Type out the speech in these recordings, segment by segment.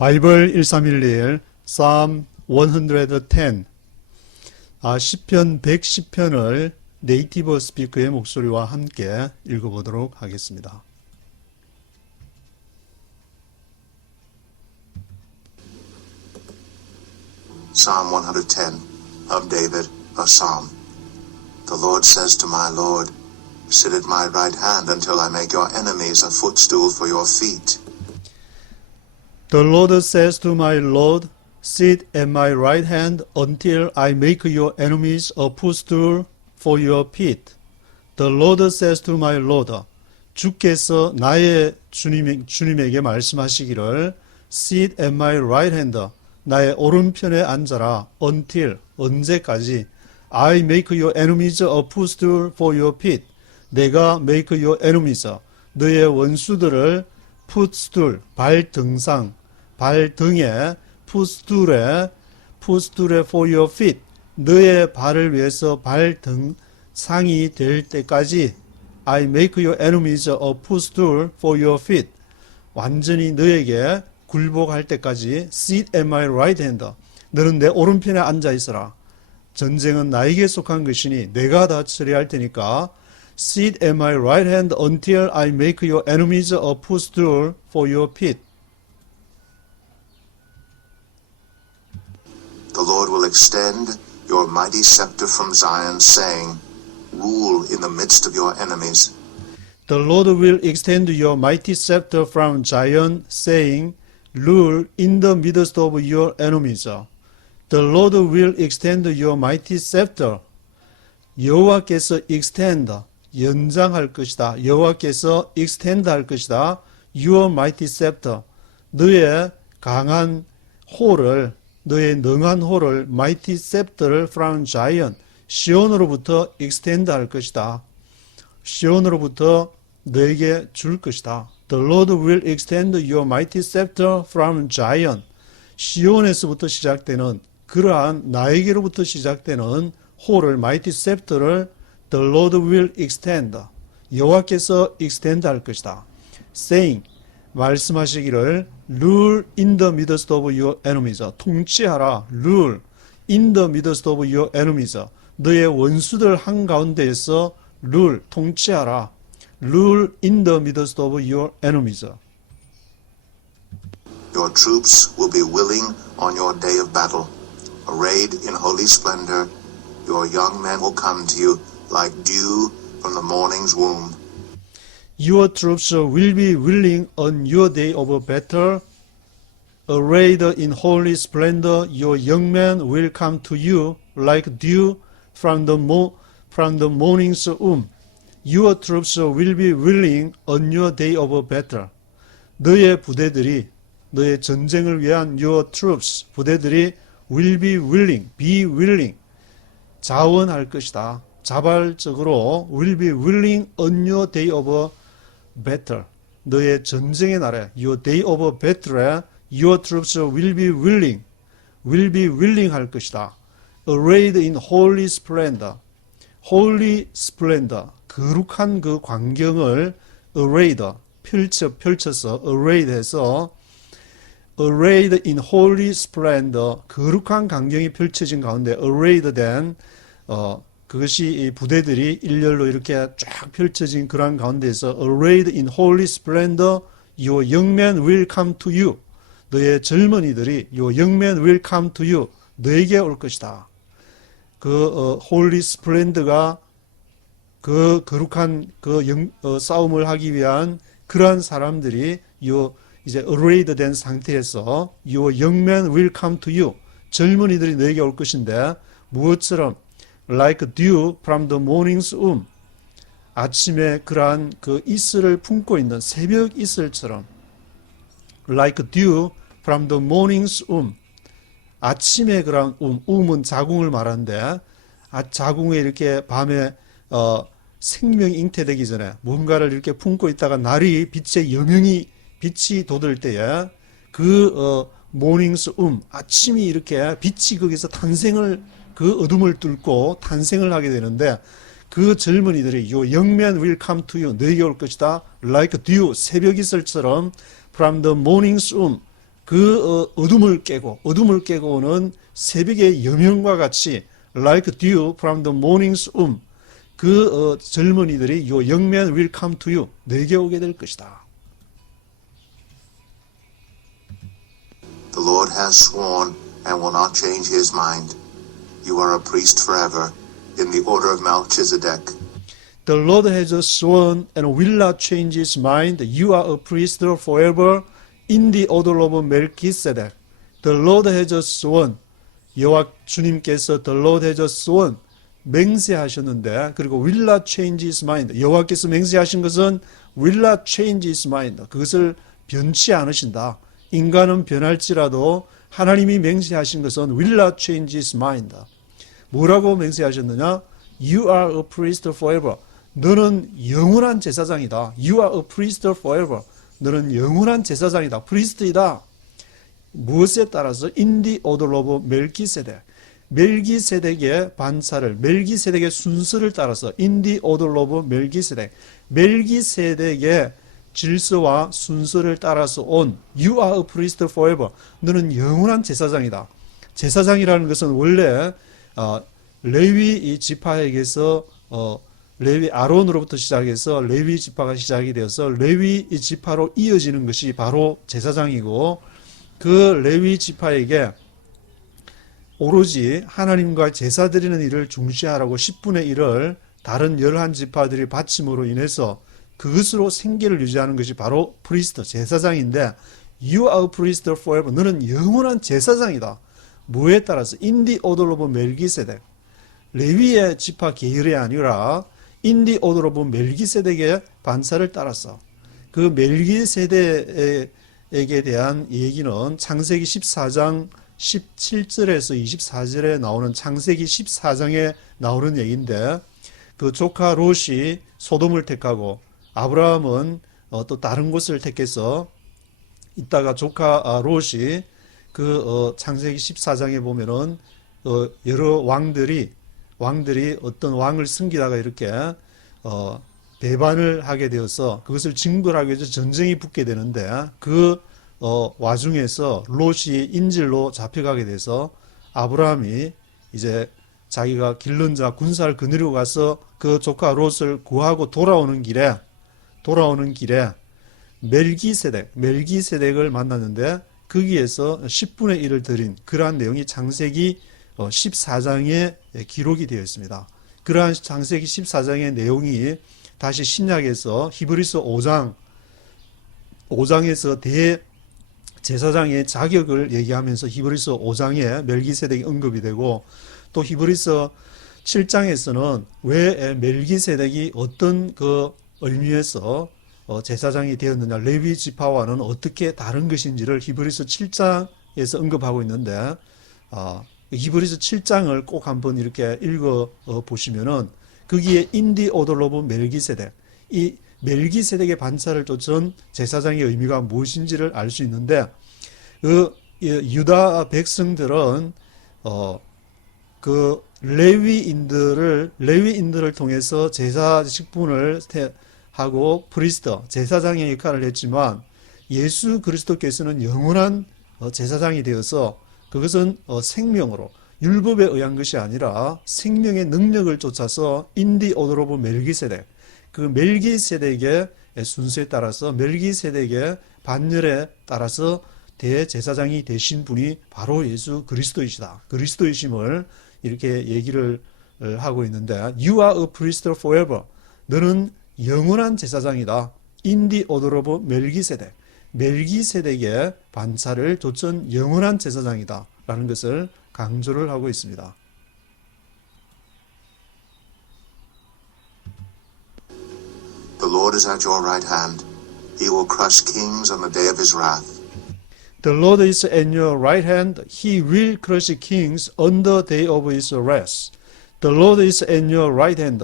바이블 1311 Psalm 110 아, 시편 110편을 네이티브 스피커의 목소리와 함께 읽어보도록 하겠습니다. Psalm 110 of David, a psalm. The Lord says to my Lord, Sit at my right hand until I make your enemies a footstool for your feet. The Lord says to my Lord, Sit at my right hand until I make your enemies a footstool for your feet. The Lord says to my Lord, 주께서 나의 주님, 주님에게 말씀하시기를 Sit at my right hand, 나의 오른편에 앉아라 until 언제까지 I make your enemies a footstool for your feet. 내가 make your enemies 너의 원수들을 footstool 발등상 발등에 풋스툴에 풋스툴에 for your feet 너의 발을 위해서 발등 상이 될 때까지 I make your enemies a footstool for your feet 완전히 너에게 굴복할 때까지 sit at my right hand 너는 내 오른편에 앉아 있어라 전쟁은 나에게 속한 것이니 내가 다 처리할 테니까 sit at my right hand until I make your enemies a footstool for your feet extend your mighty scepter from Zion, saying, Rule in the midst of your enemies. The Lord will extend your mighty scepter from Zion, saying, Rule in the midst of your enemies. The Lord will extend your mighty scepter. 여호와께서 extend, 연장할 것이다. 여호와께서 extend 할 것이다. Your mighty scepter. 너의 강한 호를, 너의 능한 호를, mighty scepter를 from Zion, 시온으로부터 extend 할 것이다. 시온으로부터 너에게 줄 것이다. The Lord will extend your mighty scepter from Zion. 시온에서부터 시작되는 그러한 나에게로부터 시작되는 호를 mighty scepter를 The Lord will extend. 여호와께서 extend 할 것이다. saying 말씀하시기를 rule in the midst of your enemies. 통치하라. rule in the midst of your enemies. 너의 원수들 한가운데에서 rule 통치하라. rule in the midst of your enemies. Your troops will be willing on your day of battle. Arrayed in holy splendor, your young men will come to you like dew from the morning's womb. Your troops will be willing on your day of battle. Arrayed in holy splendor, your young men will come to you like dew from the, mo- from the morning's womb. Your troops will be willing on your day of battle. 너의 부대들이, 너의 전쟁을 위한 your troops, 부대들이 will be willing, be willing, 자원할 것이다. 자발적으로 will be willing on your day of battle. 너의 전쟁의 날에 your day of battle에 your troops will be willing, will be willing 할 것이다. Arrayed in holy splendor, holy splendor, 거룩한 그 광경을 arrayed, 펼쳐 펼쳐서 arrayed 해서 arrayed in holy splendor, 거룩한 광경이 펼쳐진 가운데 arrayed 된 어, 그것이 이 부대들이 일렬로 이렇게 쫙 펼쳐진 그러한 가운데에서 arrayed in holy splendor, your young men will come to you. 너의 젊은이들이 your young men will come to you. 너에게 올 것이다. 그 어, holy splendor가 그 거룩한 그 영, 어, 싸움을 하기 위한 그러한 사람들이 요 이제 arrayed 된 상태에서 your young men will come to you. 젊은이들이 너에게 올 것인데 무엇처럼 like dew from the morning's womb. 아침에 그러한 그 이슬을 품고 있는 새벽 이슬처럼 like dew from the morning's womb. 아침에 그런 움, um은 자궁을 말하는데 아, 자궁에 이렇게 밤에 어, 생명이 잉태되기 전에 뭔가를 이렇게 품고 있다가 날이 빛의 여명이 빛이 돋을 때에 그 어, 모닝스 음 아침이 이렇게 빛이 거기서 탄생을 그 어둠을 뚫고 탄생을 하게 되는데 그 젊은이들이 요 영면 will come to you 너에게 올 것이다 like dew 새벽 이슬처럼 from the morning's womb 그 어, 어둠을 깨고 어둠을 깨고는 새벽의 여명과 같이 like dew from the morning's womb 그 어, 젊은이들이 young man will come to you 내게 오게 될 것이다. The Lord has sworn and will not change his mind. You are a priest forever, in the order of Melchizedek. The Lord has sworn and will not change his mind. You are a priest forever in the order of Melchizedek. The Lord has sworn. 여호와 주님께서 the Lord has sworn 맹세하셨는데 그리고 will not change his mind. 여호와께서 맹세하신 것은 will not change his mind. 그것을 변치 않으신다. 인간은 변할지라도 하나님이 맹세하신 것은 will not change his mind. 뭐라고 맹세하셨느냐? You are a priest forever. 너는 영원한 제사장이다. You are a priest forever. 너는 영원한 제사장이다. 프리스트이다. 무엇에 따라서 인디 오돌로브 멜기세덱 멜기세덱의 반차를 멜기세덱의 순서를 따라서 인디 오돌로브 멜기세덱 멜기세덱의 질서와 순서를 따라서 온 You are a priest forever. 너는 영원한 제사장이다. 제사장이라는 것은 원래 어, 레위 이 지파에게서 어, 레위 아론으로부터 시작해서 레위 지파가 시작이 되어서 레위 이 지파로 이어지는 것이 바로 제사장이고 그 레위 지파에게 오로지 하나님과 제사 드리는 일을 중시하라고 10분의 1을 다른 열한 지파들이 바침으로 인해서 그것으로 생계를 유지하는 것이 바로 프리스트 제사장인데 You are priest forever. 너는 영원한 제사장이다. 뭐에 따라서? 인디 오돌 오브 멜기세덱 레위의 지파 계열이 아니라 인디 오돌 오브 멜기세덱의 반사를 따라서. 그 멜기세덱에게 대한 얘기는 창세기 14장 17절에서 24절에 나오는 창세기 14장에 나오는 얘기인데 그 조카 롯이 소돔을 택하고 아브라함은 어, 또 다른 곳을 택해서 이따가 조카 아, 롯이 그 어, 창세기 14장에 보면은 어, 여러 왕들이 왕들이 어떤 왕을 숨기다가 이렇게 어, 배반을 하게 되어서 그것을 징벌하기 위해서 전쟁이 붙게 되는데 그 어, 와중에서 롯이 인질로 잡혀가게 돼서 아브라함이 이제 자기가 길른 자 군사를 거느리고 가서 그 조카 롯을 구하고 돌아오는 길에 돌아오는 길에 멜기세덱 멜기세덱을 만났는데 거기에서 10분의 1을 드린 그러한 내용이 창세기 14장에 기록이 되어 있습니다. 그러한 창세기 14장의 내용이 다시 신약에서 히브리서 5장 5장에서 대 제사장의 자격을 얘기하면서 히브리서 5장에 멜기세덱이 언급이 되고 또 히브리서 7장에서는 왜 멜기세덱이 어떤 그 의미에서 어, 제사장이 되었느냐 레위 지파와는 어떻게 다른 것인지를 히브리서 7장에서 언급하고 있는데 어, 히브리서 7장을 꼭 한번 이렇게 읽어 어, 보시면은 거기에 인디 오돌로브 멜기세덱. 이 멜기세덱의 반차를 쫓은 제사장의 의미가 무엇인지를 알 수 있는데 그 유다 백성들은 어 그 레위인들을 레위인들을 통해서 제사 직분을 하고 프리스터 제사장의 역할을 했지만 예수 그리스도께서는 영원한 어, 제사장이 되어서 그것은 어, 생명으로 율법에 의한 것이 아니라 생명의 능력을 쫓아서 인디 오도로브 멜기세덱 그 멜기세덱의 순서에 따라서 멜기세덱의 반열에 따라서 대제사장이 되신 분이 바로 예수 그리스도이시다. 그리스도이심을 이렇게 얘기를 하고 있는데 You are a priest forever. 너는 영원한 제사장이다. 인디 오도로브 멜기세덱. 멜기세덱의 반차를 좇은 영원한 제사장이다. 라는 것을 강조를 하고 있습니다. The Lord is at your right hand. He will crush kings on the day of his wrath. The Lord is at your right hand. He will crush kings on the day of his wrath. The Lord is at your right hand.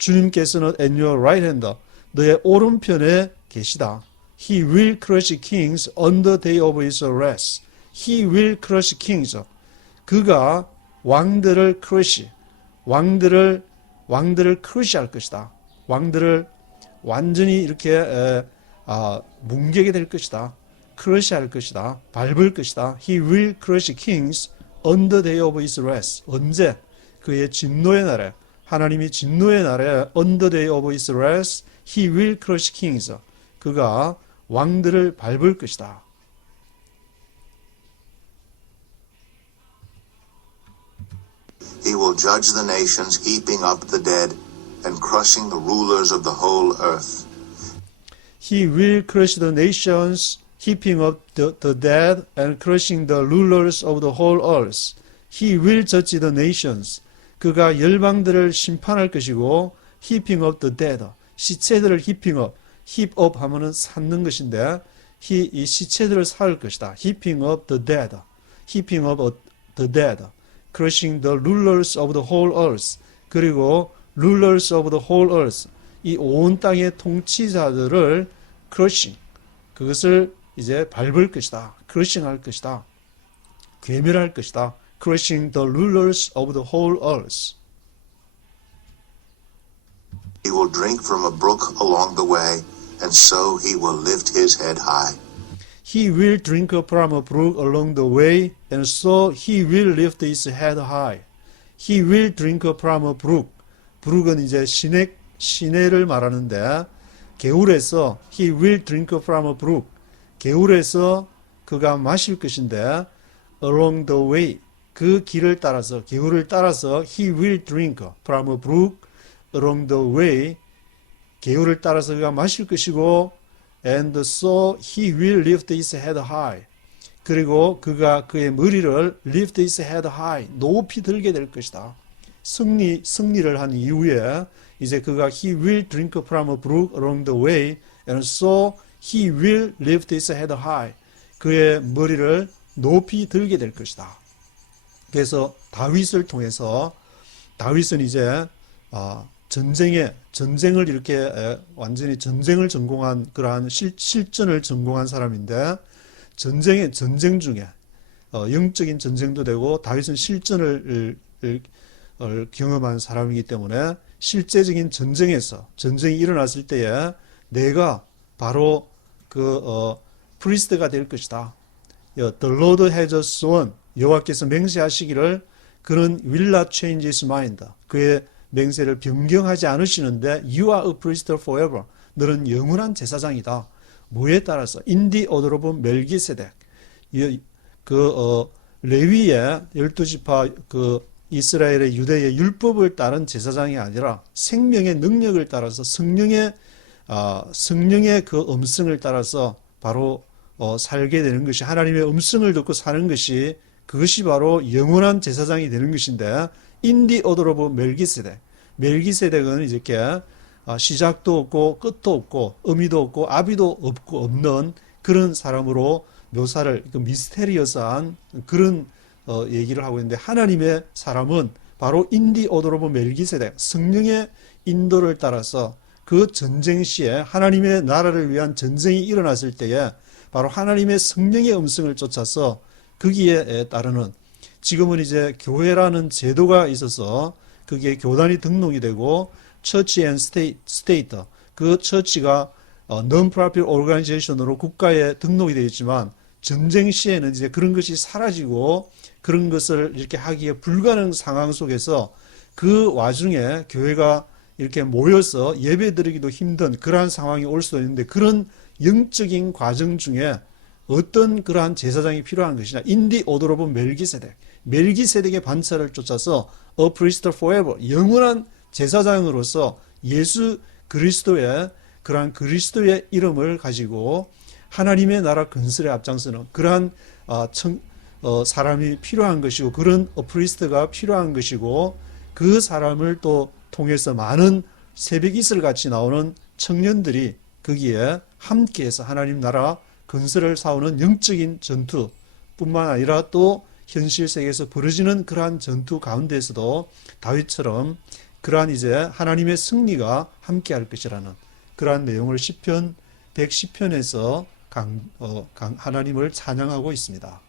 주님께서는 at your right hand. 너의 오른편에 계시다. He will crush kings on the day of his wrath. He will crush kings. 그가 왕들을 crush, 왕들을 왕들을 crush할 것이다. 왕들을 완전히 이렇게 에, 아, 뭉개게 될 것이다. 크러시할 것이다. 밟을 것이다. He will crush kings on the day of his wrath. 언제? 그의 진노의 날에 하나님이 진노의 날에 on the day of his wrath he will crush kings. 그가 왕들을 밟을 것이다. He will judge the nations, heaping up the dead and crushing the rulers of the whole earth. He will crush the nations, heaping up the, the dead and crushing the rulers of the whole earth. He will judge the nations. 그가 열방들을 심판할 것이고 heaping up the dead. 시체들을 heaping up. heap up 하면은 쌓는 것인데 he, 이 시체들을 쌓을 것이다. heaping up the dead. heaping up the dead. crushing the rulers of the whole earth. 그리고 rulers of the whole earth. 이 온 땅의 통치자들을 crushing. 그것을 이제 밟을 것이다. crushing 할 것이다. 괴멸할 것이다. crushing the rulers of the whole earth. He will drink from a brook along the way, and so he will lift his head high. He will drink from a brook along the way, and so he will lift his head high. He will drink from a brook. brook은 이제 시내, 시내를 말하는데, 개울에서 he will drink from a brook. 개울에서 그가 마실 것인데, along the way. 그 길을 따라서, 개울을 따라서 he will drink from a brook along the way. 개울을 따라서 그가 마실 것이고, and so he will lift his head high. 그리고 그가 그의 머리를 lift his head high 높이 들게 될 것이다. 승리 승리를 한 이후에 이제 그가 he will drink from a brook along the way and so he will lift his head high. 그의 머리를 높이 들게 될 것이다. 그래서 다윗을 통해서 다윗은 이제 아, 전쟁에 전쟁을 이렇게 에, 완전히 전쟁을 전공한 그러한 실, 실전을 전공한 사람인데 전쟁의 전쟁 중에 어, 영적인 전쟁도 되고 다윗은 실전을 경험한 사람이기 때문에 실제적인 전쟁에서 전쟁이 일어났을 때에 내가 바로 그 어, 프리스트가 될 것이다. 여, The Lord has sworn 여호와께서 맹세하시기를 그는 will not change his mind. 그의 맹세를 변경하지 않으시는데 you are a priest forever. 너는 영원한 제사장이다. 뭐에 따라서 인디 오드로브 멜기세덱 이- 그 어, 레위의 열두 지파 그 이스라엘의 유대의 율법을 따른 제사장이 아니라 생명의 능력을 따라서 성령의 아, 성령의 그 음성을 따라서 바로 어, 살게 되는 것이 하나님의 음성을 듣고 사는 것이 그것이 바로 영원한 제사장이 되는 것인데 인디 오더로브 멜기세덱 멜기세덱은 이렇게 아, 시작도 없고 끝도 없고 의미도 없고 아비도 없고 없는 그런 사람으로 묘사를 그 미스테리어스한 그런 어, 얘기를 하고 있는데 하나님의 사람은 바로 인디 오더로브 멜기세덱 성령의 인도를 따라서 그 전쟁 시에 하나님의 나라를 위한 전쟁이 일어났을 때에 바로 하나님의 성령의 음성을 쫓아서 거기에 따르는 지금은 이제 교회라는 제도가 있어서 그게 교단이 등록이 되고 처치 앤 스테이트 그 처치가 어, non-profit organization으로 국가에 등록이 되어 있지만 전쟁 시에는 이제 그런 것이 사라지고 그런 것을 이렇게 하기에 불가능 상황 속에서 그 와중에 교회가 이렇게 모여서 예배 드리기도 힘든 그러한 상황이 올 수도 있는데 그런 영적인 과정 중에 어떤 그러한 제사장이 필요한 것이냐. 인디 오도로브 멜기세덱 멜기세덱의 반차를 쫓아서 a priest forever. 영원한 제사장으로서 예수 그리스도의 그러한 그리스도의 이름을 가지고 하나님의 나라 건설에 앞장서는 그러한 아, 청, 어, 사람이 필요한 것이고 그런 어프리스트가 필요한 것이고 그 사람을 또 통해서 많은 새벽 이슬 같이 나오는 청년들이 거기에 함께해서 하나님 나라 건설을 사오는 영적인 전투뿐만 아니라 또 현실 세계에서 벌어지는 그러한 전투 가운데에서도 다윗처럼 그러한 이제 하나님의 승리가 함께할 것이라는 그러한 내용을 시편 110편에서 강, 어, 강, 하나님을 찬양하고 있습니다.